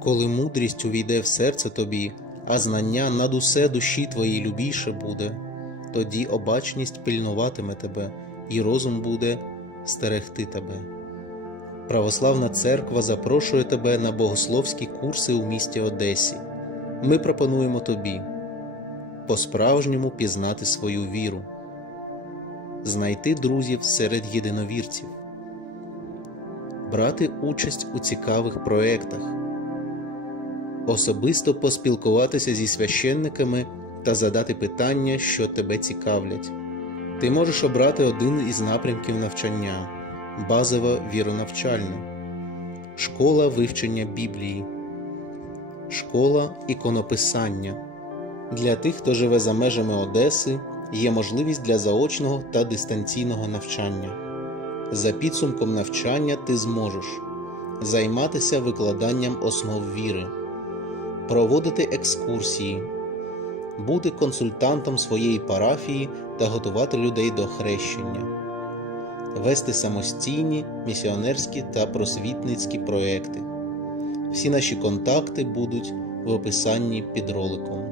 Коли мудрість увійде в серце тобі, а знання над усе душі твоїй любіше буде, тоді обачність пильнуватиме тебе, і розум буде стерегти тебе. Православна церква запрошує тебе на богословські курси у місті Одесі. Ми пропонуємо тобі по-справжньому пізнати свою віру, знайти друзів серед єдиновірців, брати участь у цікавих проєктах, особисто поспілкуватися зі священниками та задати питання, що тебе цікавлять. Ти можеш обрати один із напрямків навчання базова віронавчальна, школа вивчення Біблії, школа іконописання. Для тих, хто живе за межами Одеси, є можливість для заочного та дистанційного навчання. За підсумком навчання ти зможеш займатися викладанням основ віри, проводити екскурсії, бути консультантом своєї парафії та готувати людей до хрещення, вести самостійні місіонерські та просвітницькі проекти. Всі наші контакти будуть в описанні під роликом.